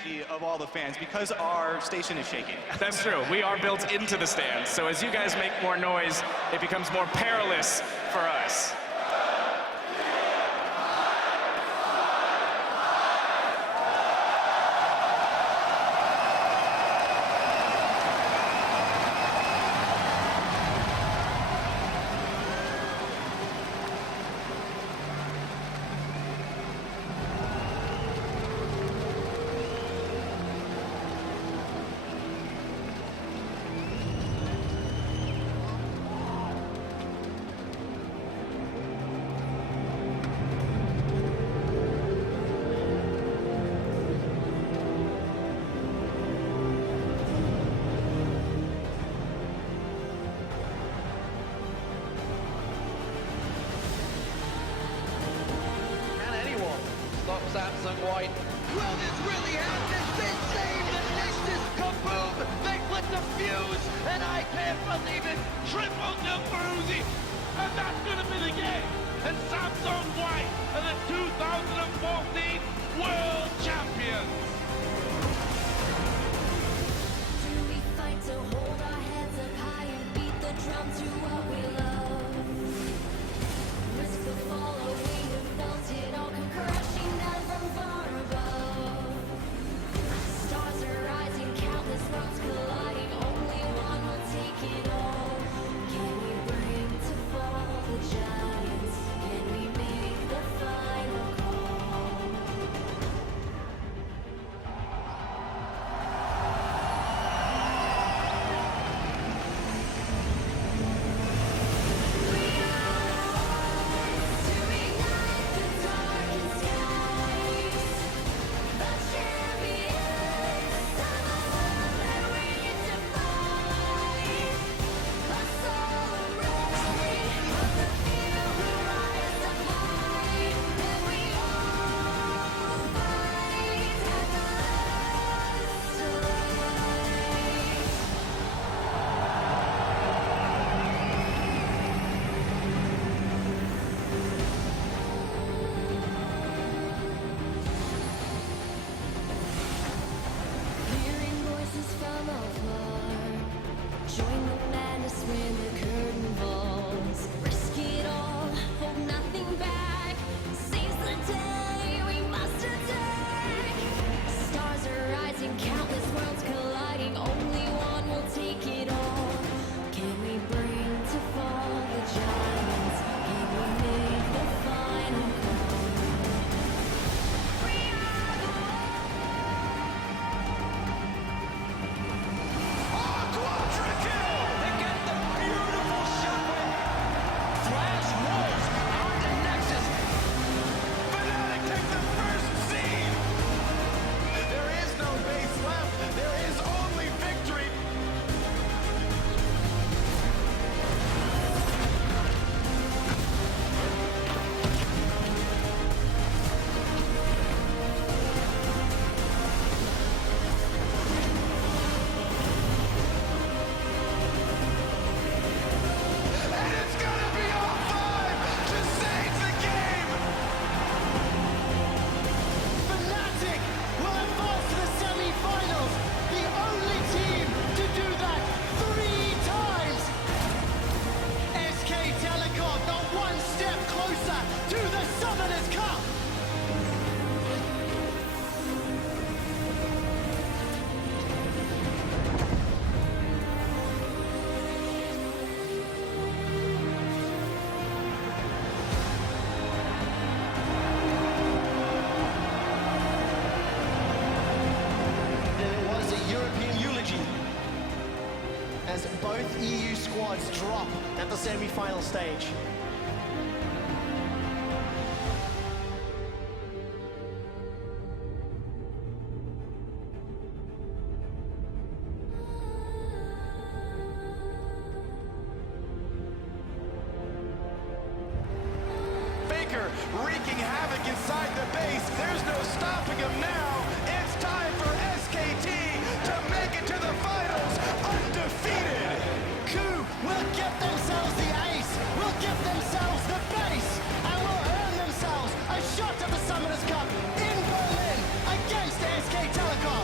energy of all the fans because our station is shaking. That's true. We are built into the stands. So as you guys make more noise, it becomes more perilous for us. Samsung White. Well, this really has been saved. The Nexus kaboom! They lit the fuse, and I can't believe it. Triple Nabruzi, and that's gonna be the game. And Samsung White are the 2014 World Champions. Do we fight to hold our heads up high and beat the drum to what we love? Risk the fall away to felt it all come crashing down from far above. Stars are rising, countless worlds colliding. Only one will take it all. Can we bring to fall the giants? Can we make the final call? We are to ignite the darkest skies. The champions, that we defy. A soul rising, of the fear who rise up high. And we all fight at the last light. Hearing voices from afar, join the madness when the curtain falls. Risk it all, hold nothing back. Seize the day, we must attack. Stars are rising, countless worlds colliding. Only one will take it all. Can we bring to fall the giants? Can we make the final call? We are the They get the beautiful shot with Flash Wolves onto Nexus. Fnatic take the first seed. There is no base left. There is only victory. And it's gonna be all five to save the game. Fnatic will advance to the semi-finals, the only team to do that 3 times. SK Telecom not one step closer to the Summoners Cup. It was a European eulogy as both EU squads drop at the semi-final stage. Faker wreaking havoc inside the base. There's no stopping him now. It's time for SKT to make it to the finals undefeated. KOO will get themselves the ace, will get themselves the base, and will earn themselves a shot at the Summoners Cup in Berlin against SK Telecom.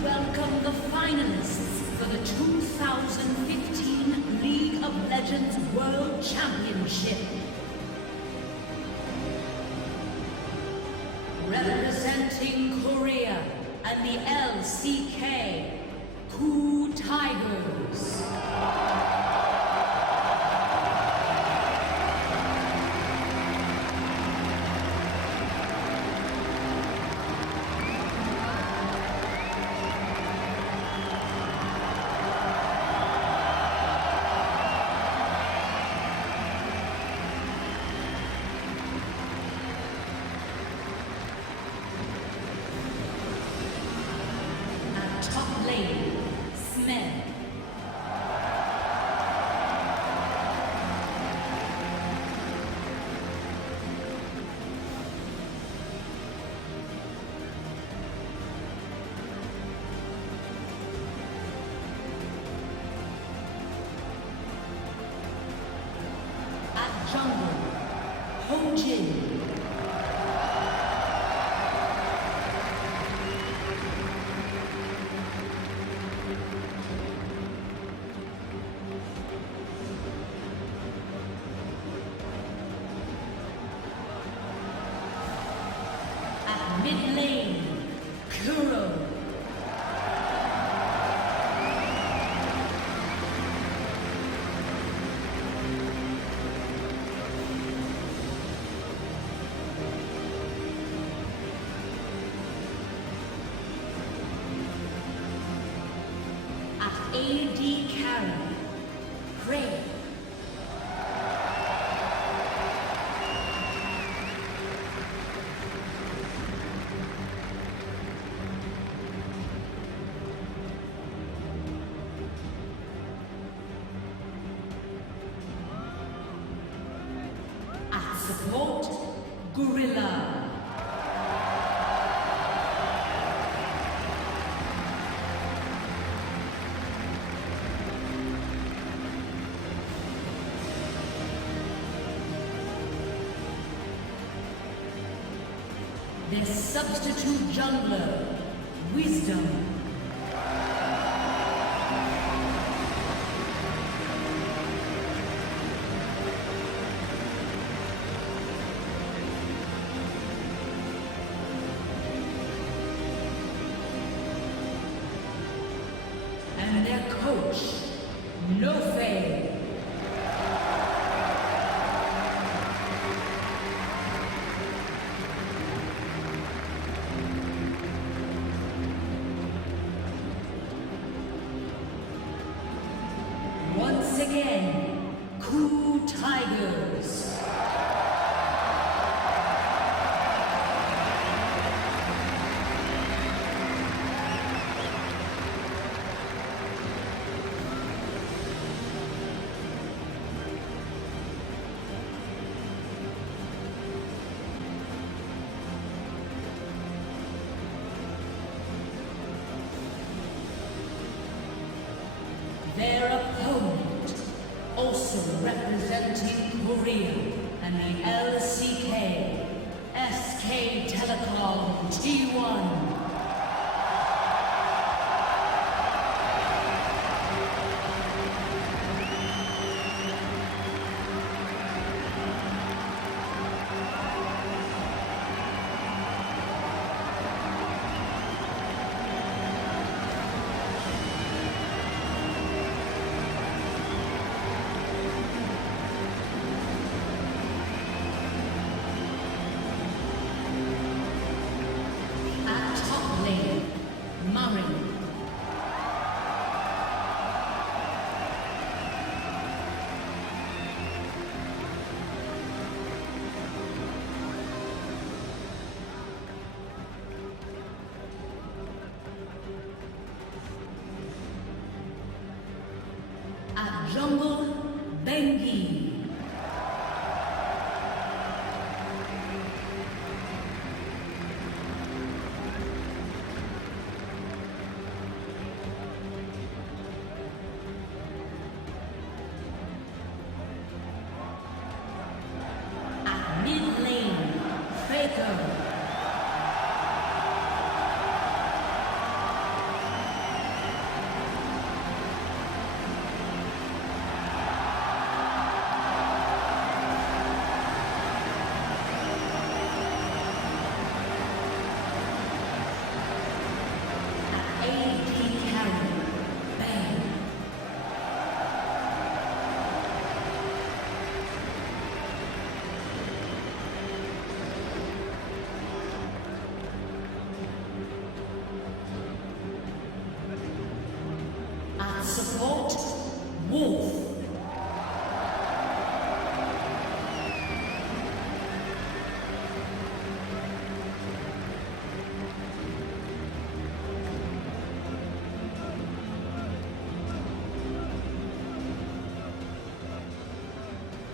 welcome the finalists for the 2015 League of Legends World Championship. Representing Korea and the LCK, KOO Tigers. Jungle, Ho Jin. At mid lane, Kuro. AD carry, Ray. At support, Gorilla. Their substitute jungler, Wisdom. And their coach, Nofe. Once again, KOO Tigers. Their opponent, also representing Korea and the LCK, SK Telecom T1. At Jungle, Bengi. At mid lane, Faker. support, Wolf.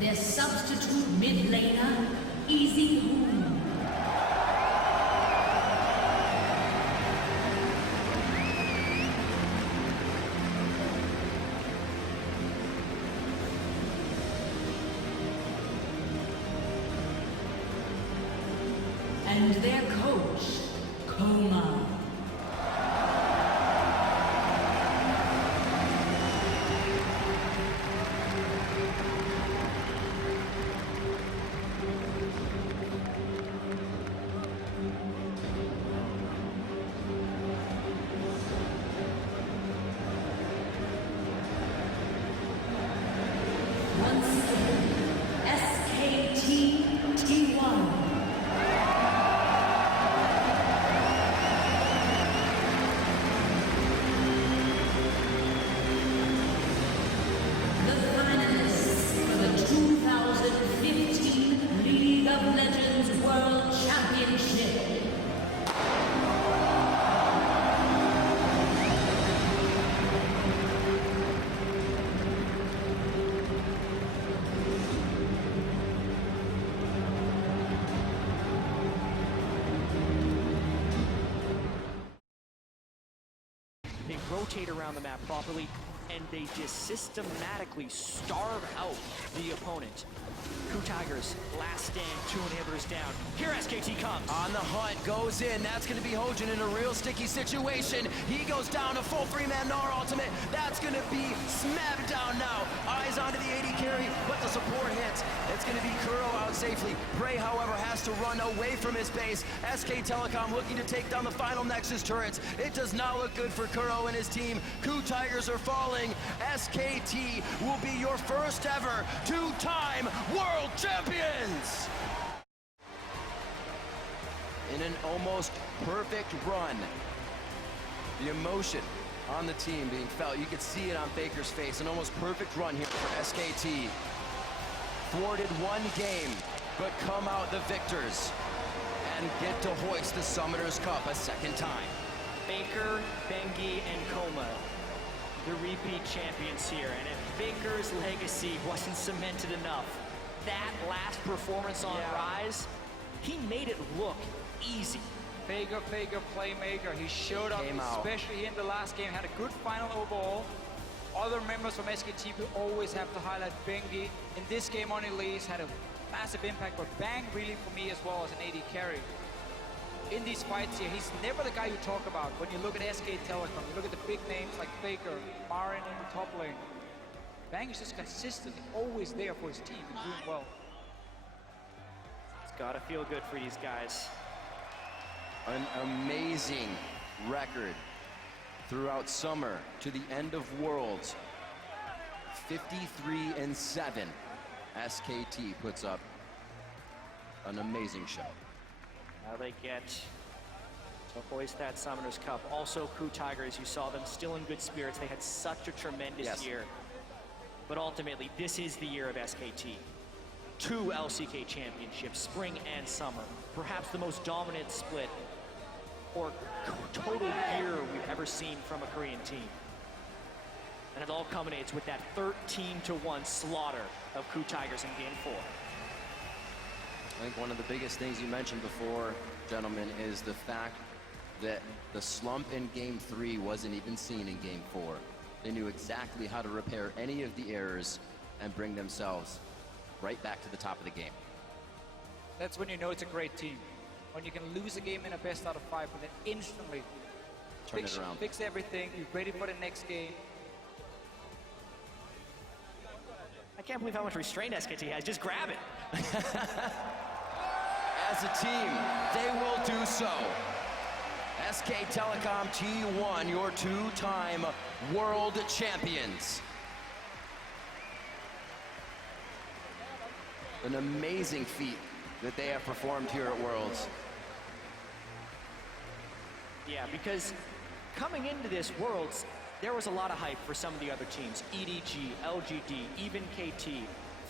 Their substitute mid laner, Easy Hoon. And their coach, KOO. Once again, SKT T1. The finalists for the 2015 League of Legends World Championship. They rotate around the map properly, and they just systematically starve out the opponent. KOO Tigers, last stand, 2 inhibitors down. Here SKT comes. On the hunt, goes in. That's going to be Hojin in a real sticky situation. He goes down a full 3-man Gnar ultimate. That's going to be smacked down now. Eyes onto the AD carry, but the support hits. It's going to be Kuro out safely. Prey, however, has to run away from his base. SK Telecom looking to take down the final Nexus turrets. It does not look good for Kuro and his team. KOO Tigers are falling. SKT will be your first ever 2-time world champions! In an almost perfect run. The emotion on the team being felt. You could see it on Faker's face. An almost perfect run here for SKT. Thwarted one game, but come out the victors and get to hoist the Summoners Cup a second time. Faker, Bengi, and Koma, the repeat champions here. And if Faker's legacy wasn't cemented enough, that last performance on Rise, he made it look easy. Faker, playmaker. He showed up, especially in the last game, had a good final overall. Other members from SKT will always have to highlight Bengi. In this game on Elise, had a massive impact, but Bang really for me as well as an AD carry. In these fights here, he's never the guy you talk about. When you look at SK Telecom, you look at the big names like Faker, Marin in the top lane. Bang is just consistent, always there for his team and doing well. It's gotta feel good for these guys. An amazing record throughout summer to the end of Worlds. 53-7. SKT puts up an amazing show. Now they get to hoist that Summoners Cup. Also, KOO Tigers, you saw them still in good spirits. They had such a tremendous year. But ultimately, this is the year of SKT. 2 LCK championships, spring and summer. Perhaps the most dominant split or total year we've ever seen from a Korean team. And it all culminates with that 13-1 slaughter of KOO Tigers in Game 4. I think one of the biggest things you mentioned before, gentlemen, is the fact that the slump in Game 3 wasn't even seen in Game 4. They knew exactly how to repair any of the errors and bring themselves right back to the top of the game. That's when you know it's a great team. When you can lose a game in a best out of 5, but then instantly Turn it around. Fix everything, be ready for the next game. I can't believe how much restraint SKT has. Just grab it. As a team, they will do so. SK Telecom T1, your 2-time world champions. An amazing feat that they have performed here at Worlds. Yeah, because coming into this Worlds, there was a lot of hype for some of the other teams. EDG, LGD, even KT,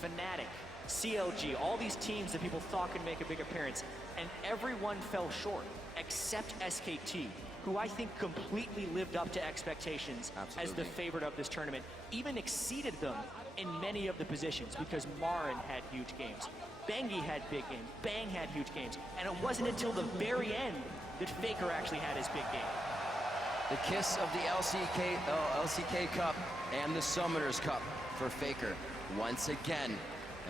Fnatic, CLG, all these teams that people thought could make a big appearance, and everyone fell short, except SKT, who I think completely lived up to expectations as the favorite of this tournament, even exceeded them in many of the positions, because Marin had huge games, Bengi had big games, Bang had huge games, and it wasn't until the very end that Faker actually had his big game. The kiss of the LCK Cup and the Summoners Cup for Faker once again.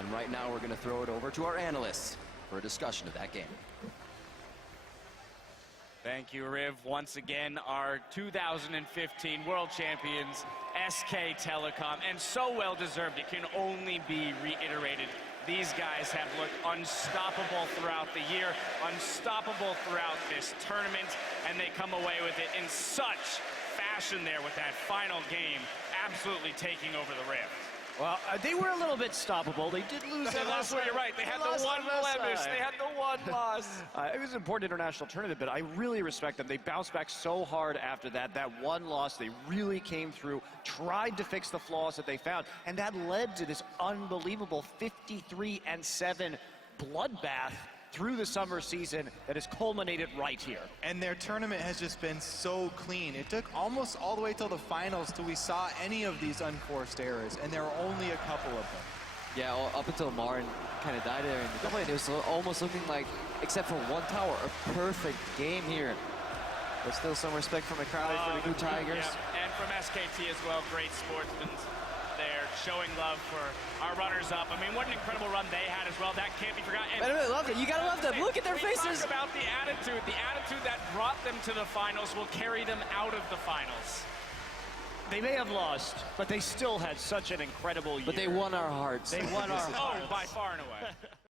And right now we're going to throw it over to our analysts for a discussion of that game. Thank you, Riv. Once again, our 2015 world champions, SK Telecom, and so well deserved. It can only be reiterated. These guys have looked unstoppable throughout the year, unstoppable throughout this tournament, and they come away with it in such fashion there with that final game, absolutely taking over the Rift. Well, they were a little bit stoppable. They did lose that last That's where you're right. They had the one blemish. They had the one loss. It was an important international tournament, but I really respect them. They bounced back so hard after that. That one loss, they really came through, tried to fix the flaws that they found, and that led to this unbelievable 53-7 bloodbath through the summer season that has culminated right here. And their tournament has just been so clean. It took almost all the way till the finals till we saw any of these unforced errors, and there were only a couple of them. Yeah, well, up until Marin kind of died there in the play, it was almost looking like, except for one tower, a perfect game here. But still some respect from the crowd for the KOO Tigers. Yeah. And from SKT as well, great sportsmen there, showing love for our runners-up. I mean, what an incredible run they had as well. That can't be forgotten. I love it. You gotta love them. Look at their faces. Talk about the attitude that brought them to the finals will carry them out of the finals. They may have lost, but they still had such an incredible year. But they won our hearts. They won our hearts. Oh, by far and away.